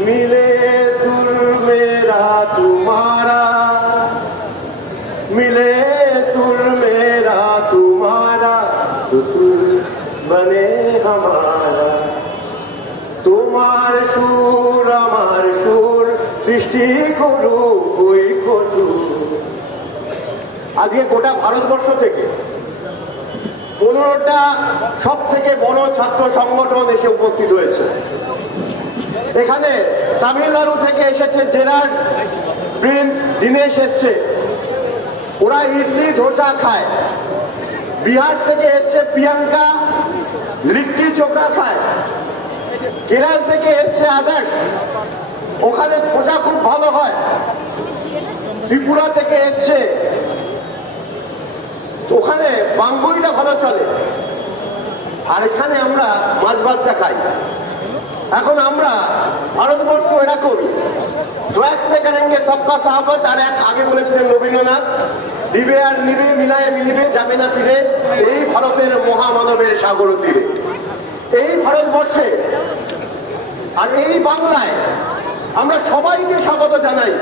मिले सुर मेरा तुम्हारा मिले सुर मेरा तुम्हारा तो सुर बने हमारा তোমার সুর আমার সুর সৃষ্টি করু কই কটু আজকে গোটা ভারতবর্ষ থেকে পনেরোটা সব থেকে বড় ছাত্র সংগঠন এসে উপস্থিত হয়েছে এখানে তামিলনাড়ু থেকে এসেছে জেরার প্রিন্স দীনেশ এসছে। ওরা ইডলি, ধোসা খায়। বিহার থেকে এসছে প্রিয়াঙ্কা, লিট্টি চোখা খায়। কেরাল থেকে এসছে আদার্স ওখানে পোশাক খুব ভালো হয়। ত্রিপুরা থেকে এসছে। ওখানে বাঙ্গুইটা ভালো চলে। আর এখানে আমরা মাছ ভাতটা খাই। এখন আমরা ভারতবর্ষ এরকমই সোয়াক সে করেঙ্গে সবকা সাহাবত আর এক আগে বলেছিলেন রবীন্দ্রনাথ, দিবে আর নিবে, মিলায়ে মিলিবে, যাবে না ফিরে, এই ভারতের মহামানবের সাগর তীরে। এই ভারতবর্ষে আর এই বাংলায় আমরা সবাইকে স্বাগত জানাই।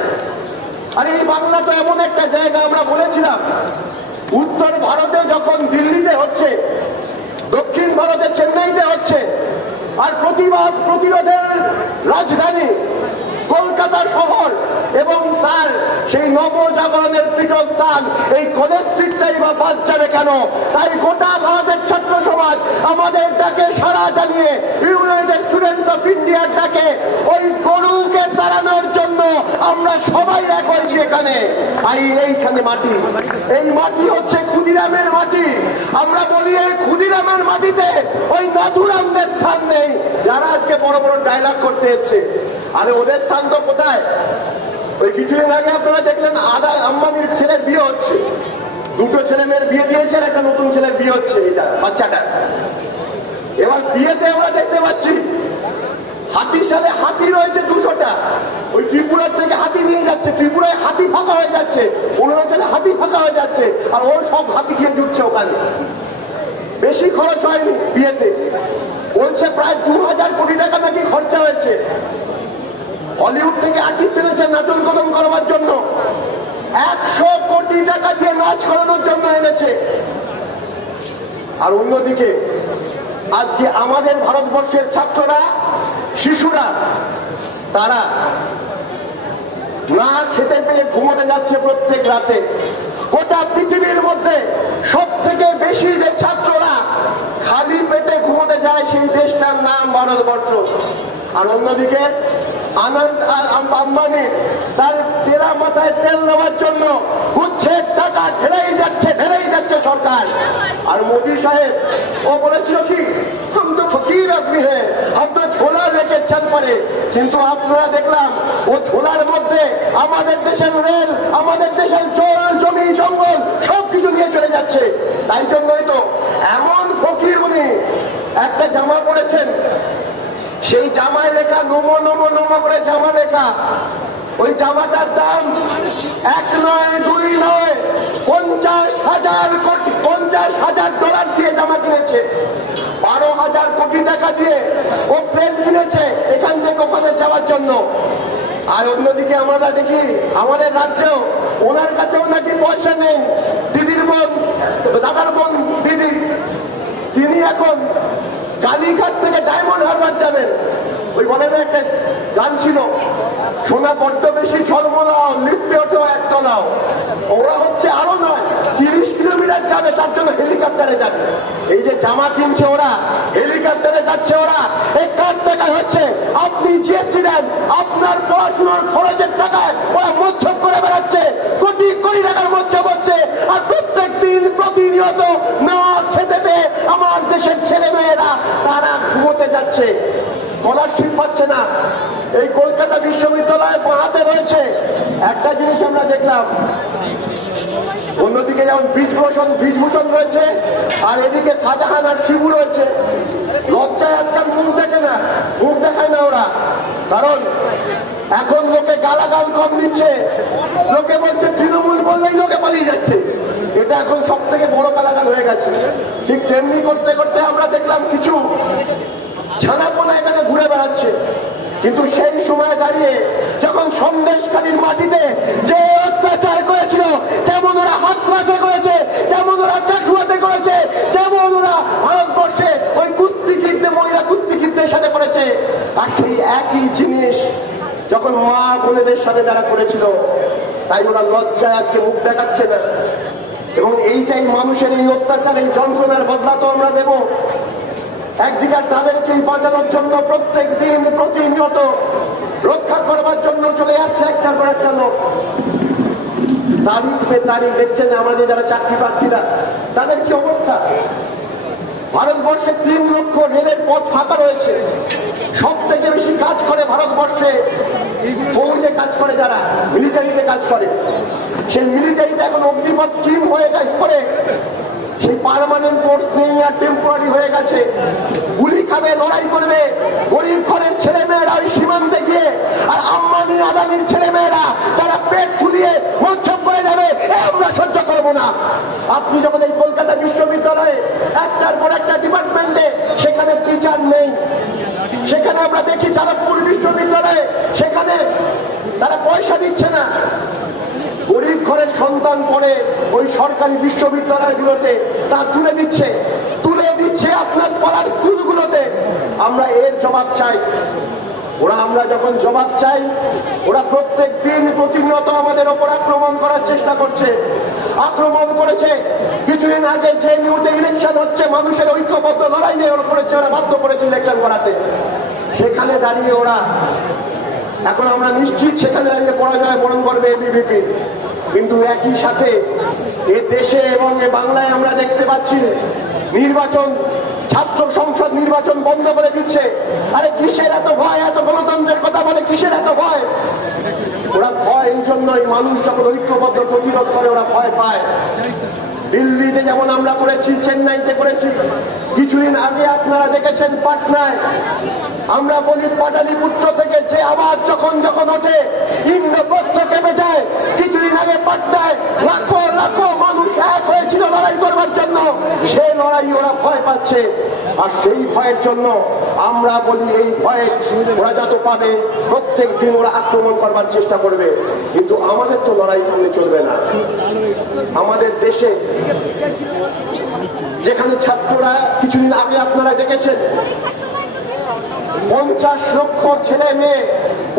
আর এই বাংলা তো এমন একটা জায়গা আমরা বলেছিলাম, উত্তর ভারতে যখন দিল্লিতে হচ্ছে, দক্ষিণ ভারতে চেন্নাইতে হচ্ছে আর প্রতিবাদ প্রতিরোধের রাজধানী কলকাতা শহর এবং তার সেই নবজাগরণের পীঠস্থান, এই কলেজ স্ট্রিটটাই বা বাদ যাবে কেন? তাই গোটা ভারতের ছাত্র সমাজ আমাদের ডাকে সারা জানিয়ে ইউনাইটেড স্টুডেন্টস অফ ইন্ডিয়ার ডাকে ওই গরুকে দাঁড়ানোর জন্য আমরা সবাই এক হয়েছি এখানে। আই এইখানে মাটি। এই মাটি হচ্ছে ক্ষুদিরামের মাটি। আমরা বলি এই ক্ষুদিরামের মাটিতে ওই নাথুরামদের স্থান নেই যারা আজকে বড় বড় ডায়লগ করতে এসছে। আরে ওদের স্থান তো কোথায়? ওই কিছুদিন আগে আপনারা দেখলেন আদা আম্বানির ছেলের বিয়ে হচ্ছে। দুটো ছেলে মেয়ের বিয়ে দিয়েছেন একটা নতুন ছেলের বিয়ে হচ্ছে এটা বাচ্চাটা এবার বিয়েতে আমরা দেখতে পাচ্ছি, হাতির সাথে হাতি রয়েছে দুশোটা। ওই ত্রিপুরার থেকে হাতি নিয়ে যাচ্ছে, ত্রিপুরায় হাতি ফাঁকা হয়ে যাচ্ছে অরুণাচলে হাতি ফাঁকা হয়ে যাচ্ছে, আর ওর সব হাতি গিয়ে জুটছে ওখানে। বেশি খরচ হয়নি বিয়েতে। বলছে প্রায় দু হাজার কোটি টাকা নাকি খরচা হয়েছে। হলিউড থেকে আর্টিস্ট এনেছে নাচন কদম করবার জন্য। একশো কোটি টাকা দিয়ে নাচ করানোর জন্য এনেছে। আর অন্যদিকে, আজকে আমাদের ভারতবর্ষের ছাত্ররা, শিশুরা, তারা না খেতে পেয়ে ঘুমোতে যাচ্ছে প্রত্যেক রাতে। গোটা পৃথিবীর মধ্যে সব থেকে বেশি যে ছাত্ররা খালি পেটে ঘুমোতে যায় সেই দেশটার নাম ভারতবর্ষ। আর অন্যদিকে আনন্দ আম্বানি তার তেরা মাথায় তেল নেওয়ার জন্য গুচ্ছের টাকা ঢেলেই যাচ্ছে ঢেলেই যাচ্ছে সরকার। আর মোদী সাহেব, ও বলেছিল কি, হাম তো ফকির আদমি হ্যাঁ হাম তো ঝোলা রেখে চল পারে কিন্তু আপনারা দেখলাম, ও ঝোলার মধ্যে আমাদের দেশের রেল, আমাদের দেশের জল, জমি, জঙ্গল সব চলে যাচ্ছে। তাই জন্যই তো এমন ফকির উনি একটা জামা পরেছেন। সেই জামায় লেখা নমো নমো নমো করে জামা লেখা। ওই জামাটার দাম এক নয়, দুই নয়, পঞ্চাশ হাজার কোটি, পঞ্চাশ হাজার ডলার দিয়ে জামা কিনেছে। বারো হাজার কোটি টাকা দিয়ে ও প্লেন কিনেছে এখান থেকে ওখানে যাওয়ার জন্য। আর অন্যদিকে আমরা দেখি আমাদের রাজ্যেও ওনার কাছেও নাকি পয়সা নেই। বোন দাদার বোন, দিদি, তিনি এখন কালীঘাট থেকে ডায়মন্ড হারবার যাবেন। ওই বলে না, একটা গান ছিল, সোনা বড্ড বেশি ঝলমলাও লিফটে ওঠো একতলাও। ওরা হচ্ছে আরও নয়, তিরিশ কিলোমিটার যাবে, তার জন্য হেলিকপ্টারে যাবে। এই যে জামা কিনছে ওরা, হেলিকপ্টারে যাচ্ছে ওরা এই কার টাকা হচ্ছে? আপনি জিএসটি দেন, আপনার পড়াশোনার খরচের টাকায় ওরা মচ্ছব করে বেড়াচ্ছে কোটি কোটি টাকার মচ্ছব হচ্ছে আর প্রত্যেক দিন প্রতিনিয়ত না খেতে পেয়ে আমার দেশের ছেলে মেয়েরা তারা ঘুমোতে যাচ্ছে স্কলারশিপ পাচ্ছে না এই কলকাতা বিশ্ববিদ্যালয়ের হাতে রয়েছে একটা জিনিস অন্যদিকে যেমন বীজভূষণ বীজভূষণ রয়েছে, আর এদিকে শাহজাহান আর শিবু রয়েছে। লজ্জায় আজকাল মুখ দেখে না, মুখ দেখায় না ওরা। কারণ এখন লোকে গালাগাল কম দিচ্ছে। লোকে বলছে, তৃণমূল বললেই লোকে পালিয়ে যাচ্ছে। এটা এখন সব থেকে বড় গালাগাল হয়ে গেছে। ঠিক তেমনি করতে করতে আমরা দেখলাম কিছু ছানাপোনা এখানে ঘুরে বেড়াচ্ছে। কিন্তু সেই সময় দাঁড়িয়ে যখন সন্দেশকারীর মাটিতে যে অত্যাচার করেছিল যেমন ওরা হাতরাসে করেছে যেমন ওরা কাঠুয়াতে করেছে যেমন ওরা ভারতবর্ষে ওই কুস্তিগিরদের মহিলা কুস্তিগিরদের সাথে করেছে আর সেই একই জিনিস যখন মা বোনেদের সাথে যারা করেছিল, তাই ওরা লজ্জায় আজকে মুখ দেখাচ্ছে না। এবং এইটাই মানুষের এই অত্যাচার, এই যন্ত্রণার বদলা তো আমরা দেব। একদিকে তাদেরকেই বাঁচানোর জন্য প্রত্যেক দিন প্রতিনিয়ত রক্ষা করবার জন্য চলে যাচ্ছে একটার পর একটা লোক। তারিখ পে তারিখ দেখছেন আমাদের যারা চাকরি পাচ্ছি না তাদের কি অবস্থা? ভারতবর্ষে তিন লক্ষ রেলের পথ ফাঁকা রয়েছে। সব থেকে বেশি কাজ করে ভারতবর্ষে ফৌজে কাজ করে যারা, মিলিটারিতে কাজ করে। সেই মিলিটারিতে এখন অগ্নিপথ স্কিম হয়ে কাজ করে। সেই পারমানেন্ট কোর্স নেই আর টেম্পোরারি হয়ে গেছে। গুলি খাবে, লড়াই করবে গরিব ঘরের ছেলে মেয়েরা ওই সীমান্তে গিয়ে আর আম্বানি আদানির ছেলে মেয়েরা তারা পেট ফুলিয়ে মচ্ছব করে যাবে এ আমরা সহ্য করব না আপনি যখন এই কলকাতা বিশ্ববিদ্যালয়ে একটার পর একটা ডিপার্টমেন্টে সেখানে টিচার নেই সেখানে আমরা দেখি যাদবপুর বিশ্ববিদ্যালয়ে, সেখানে তারা পয়সা দিচ্ছে না। গরিব ঘরের সন্তান পড়ে ওই সরকারি বিশ্ববিদ্যালয়গুলোতে, তা তুলে দিচ্ছে। তুলে দিচ্ছে আপনার পড়ার স্কুলগুলোতে। আমরা এর জবাব চাই। ওরা আমরা যখন জবাব চাই, ওরা প্রত্যেক দিন প্রতিনিয়ত আমাদের ওপর আক্রমণ করার চেষ্টা করছে। আক্রমণ করেছে। কিছুদিন আগে যে নিউতে ইলেকশন হচ্ছে, মানুষের ঐক্যবদ্ধ লড়াই করেছে, ওরা বাধ্য করেছে ইলেকশন করাতে। সেখানে দাঁড়িয়ে ওরা, এখন আমরা নিশ্চিত সেখানে দাঁড়িয়ে পরাজয় বরণ করবে এবিভিপি কিন্তু একই সাথে এ দেশে এবং এ বাংলায় আমরা দেখতে পাচ্ছি, নির্বাচন, ছাত্র সংসদ নির্বাচন বন্ধ করে দিচ্ছে। আরে কিসের এত ভয়, এত গণতন্ত্রের কথা বলে কিসের এত ভয়? ওরা ভয় এই জন্যই মানুষ যখন ঐক্যবদ্ধ প্রতিরোধ করে, ওরা ভয় পায়। দিল্লিতে যেমন আমরা করেছি, চেন্নাইতে করেছি, কিছুদিন আগে আপনারা দেখেছেন পাটনায়। আমরা বলি পাটালিপুত্র থেকে যে আবার যখন যখন ওঠে ইন্দ্রপ্রস্থ কেঁপে যায়। কিছুদিন আগে পাটনায় লাখো লাখো মানুষ এক হয়েছিল লড়াই করবার জন্য। সেই লড়াই ওরা ভয় পাচ্ছে। আর সেই ভয়ের জন্য আমরা বলি এই ভয়ে ওরা যত পাবে, প্রত্যেক দিন ওরা আক্রমণ করবার চেষ্টা করবে। কিন্তু আমাদের তো লড়াই থামলে চলবে না। আমাদের দেশে যেখানে ছাত্ররা কিছুদিন আগে আপনারা দেখেছেন, পঞ্চাশ লক্ষ ছেলে মেয়ে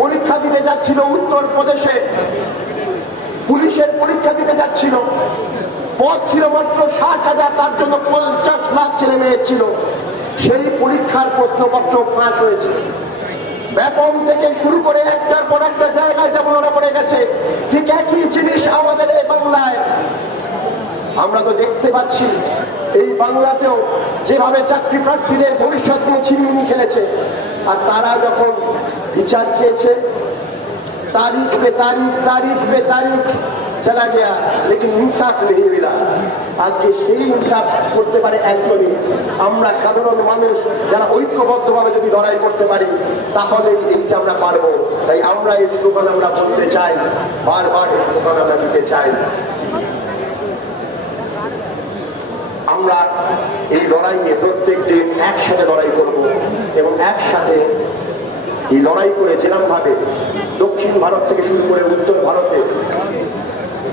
পরীক্ষা দিতে যাচ্ছিল উত্তর প্রদেশে পুলিশের পরীক্ষা দিতে যাচ্ছিল। পথ ছিল মাত্র ষাট হাজার, তার জন্য পঞ্চাশ লাখ ছেলে মেয়ে ছিল। সেই পরীক্ষার প্রশ্নপত্র ফাঁস হয়েছে। ব্যাপন থেকে শুরু করে একটার পর একটা জায়গায় যেমন ওরা পড়ে গেছে, ঠিক একই জিনিস আমাদের এই বাংলায়। আমরা তো দেখতে পাচ্ছি, এই বাংলাতেও যেভাবে চাকরি প্রার্থীদের ভবিষ্যৎ নিয়ে ছিনিমিনি খেলেছে, আর তারা যখন বিচার চেয়েছে, তারিখ বে তারিখ তারিখ বে তারিখ चला गया लेकिन इंसाफ नहीं मिला আজকে সেই ইনসাফ করতে পারে একজনই আমরা সাধারণ মানুষ যারা ঐক্যবদ্ধভাবে যদি লড়াই করতে পারি তাহলে এইটা আমরা পারবো তাই আমরা এই স্লোগান আমরা বলতে চাই বারবার এই স্লোগান আমরা দিতে চাই আমরা এই লড়াইয়ে প্রত্যেক দিন একসাথে লড়াই করব এবং একসাথে এই লড়াই করে যেরকম ভাবে দক্ষিণ ভারত থেকে শুরু করে উত্তর ভারতে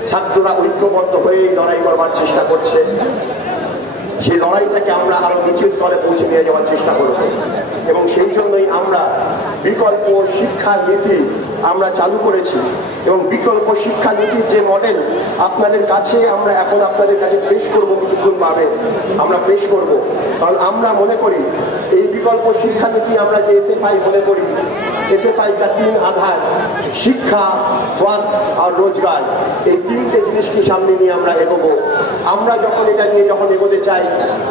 ছাত্ররা ঐক্যবদ্ধ হয়ে লড়াই করবার চেষ্টা করছে। সেই লড়াইটাকে আমরা আরও নিচের স্তরে পৌঁছে নিয়ে যাওয়ার চেষ্টা করব। এবং সেই জন্যই আমরা বিকল্প শিক্ষা নীতি আমরা চালু করেছি। এবং বিকল্প শিক্ষা নীতির যে মডেল আপনাদের কাছে আমরা এখন আপনাদের কাছে পেশ করব কিছুক্ষণ পাবে আমরা পেশ করব। কারণ আমরা মনে করি, এই বিকল্প শিক্ষা নীতি আমরা যে এসএফআই মনে করি এসএফআই का তিন আধার, শিক্ষা, স্বাস্থ্য আর রোজগার। এই তিনটে জিনিসকে সামনে নিয়ে আমরা এগোবো। আমরা যখন এটা নিয়ে যখন এগোতে চাই,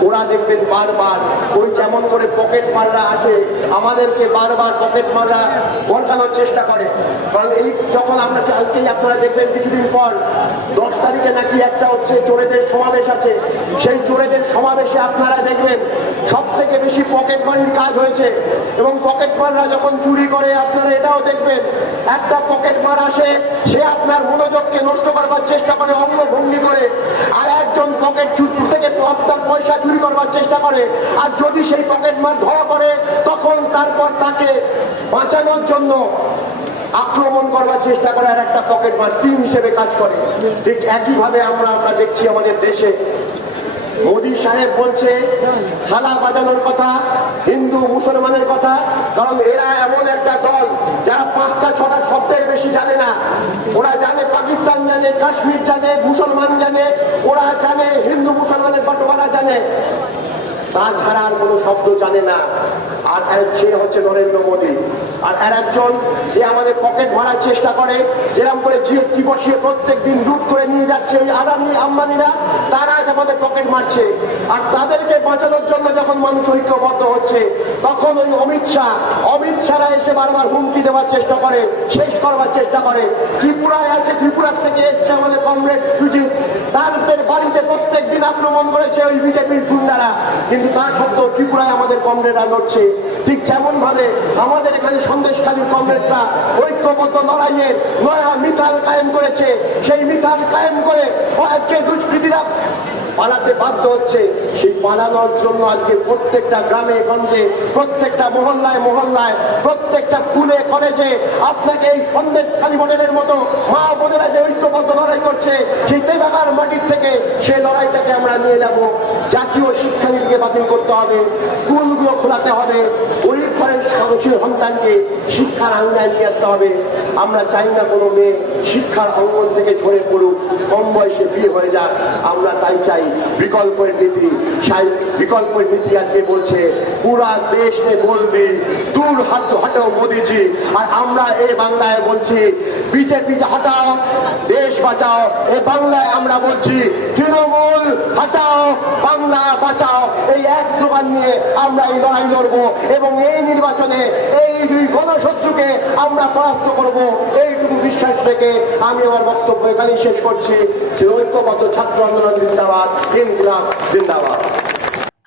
ওরা দেখবেন বারবার ওই যেমন করে পকেট মাররা আসে, আমাদেরকে বারবার পকেট মাররা ভরকানোর চেষ্টা করে। কারণ এই যখন আমরা কালকেই আপনারা দেখবেন কিছুদিন পর তারিখে নাকি একটা হচ্ছে চোরেদের সমাবেশ আছে। সেই চোরেদের সমাবেশে আপনারা দেখবেন সব থেকে বেশি পকেট মারির কাজ হয়েছে। এবং পকেট মাররা যখন চুরি করে, আপনারা এটাও দেখবেন, একটা পকেট মার আসে, সে আপনার মনোযোগকে নষ্ট করবার চেষ্টা করে অঙ্গভঙ্গি করে, আর একজন পকেট চুর থেকে রাস্তার পয়সা চুরি করবার চেষ্টা করে। আর যদি সেই পকেট মার ধরা পড়ে, তখন তারপর তাকে বাঁচানোর জন্য আক্রমণ করবার চেষ্টা করে আর একটা পকেট মার টিম হিসেবে কাজ করে। ঠিক একইভাবে আমরা আমরা দেখছি আমাদের দেশে। মোদী সাহেব বলছে থালা বাজানোর কথা, হিন্দু, মুসলমানের কথা, কারণ এরা এমন একটা দল যারা পাঁচটা, ছটা শব্দের বেশি জানে না। ওরা জানে পাকিস্তান জানে, কাশ্মীর জানে, মুসলমান জানে, ওরা জানে, হিন্দু, মুসলমানের বাটোয়ারা জানে। তাছাড়া আর কোনো শব্দ জানে না। আর এর সে হচ্ছে নরেন্দ্র মোদী। আর এর একজন যে আমাদের পকেট ভরার চেষ্টা করে, যেরকম করে জিএসটি বসিয়ে প্রত্যেক দিন লুট করে নিয়ে যাচ্ছে এই আদানি আম্বানিরা, তারা আজ আমাদের পকেট মারছে। আর তাদেরকে বাঁচানোর জন্য যখন মানুষ ঐক্যবদ্ধ হচ্ছে, তখন ওই অমিত শাহ, অমিত শাহরা এসে বারবার হুমকি দেওয়ার চেষ্টা করে, শেষ করবার চেষ্টা করে। ত্রিপুরায় আছে ত্রিপুরার থেকে এসছে আমাদের কমরেড সুজিত। তাদের বাড়িতে প্রত্যেক দিন আক্রমণ করেছে ওই বিজেপির গুন্ডারা। কিন্তু তার সত্ত্বেও ত্রিপুরায় আমাদের কমরেডরা লড়ছে। ঠিক যেমন ভাবে আমাদের এখানে সন্দেশখালীর কমরেডরা ঐক্যবদ্ধ লড়াইয়ের নয়া মিসাল কায়েম করেছে, সেই মিসাল কায়েম করে আজকে দুষ্কৃতীরা পালাতে বাধ্য হচ্ছে। সেই পালানোর জন্য আজকে প্রত্যেকটা গ্রামে, গঞ্জে, প্রত্যেকটা মহল্লায় মহল্লায়, প্রত্যেকটা স্কুলে, কলেজে আপনাকে এই সন্দেশ খালি মডেলের মতো মা বোনেরা যে ঐক্যবদ্ধ লড়াই করছে, সেই তেবাগার মাটির থেকে সেই লড়াইটাকে আমরা নিয়ে যাব। জাতীয় বাতিল করতে হবে, স্কুলগুলো খোলাতে হবে গরিব ঘরের সন্তানকে শিক্ষার আঙ্গায় নিয়ে আসতে হবে। আমরা চাই না কোনো মেয়ে শিক্ষার অঙ্গন থেকে ঝরে পড়ুক, কম বয়সে বিয়ে হয়ে যাক। আমরা তাই চাই বিকল্পের নীতি সাই বিকল্পের নীতি আজকে বলছে, পুরা দেশ নে বল দি দূর হাত হটাও মোদিজি। আর আমরা এই বাংলায় বলছি, বিজেপি হটাও, দেশ বাঁচাও এই বাংলায় আমরা বলছি, তৃণমূল হটাও, বাংলা বাঁচাও। এই এক স্লোগান নিয়ে আমরা এই লড়াই লড়বো এবং এই নির্বাচনে এই দুই গণশত্রুকে আমরা পরাস্ত করব। এইটুকু বিশ্বাস রেখে আমি আমার বক্তব্য এখানেই শেষ করছি। যে ঐক্যবদ্ধ ছাত্র আন্দোলন জিন্দাবাদ, ইনকিলাব জিন্দাবাদ।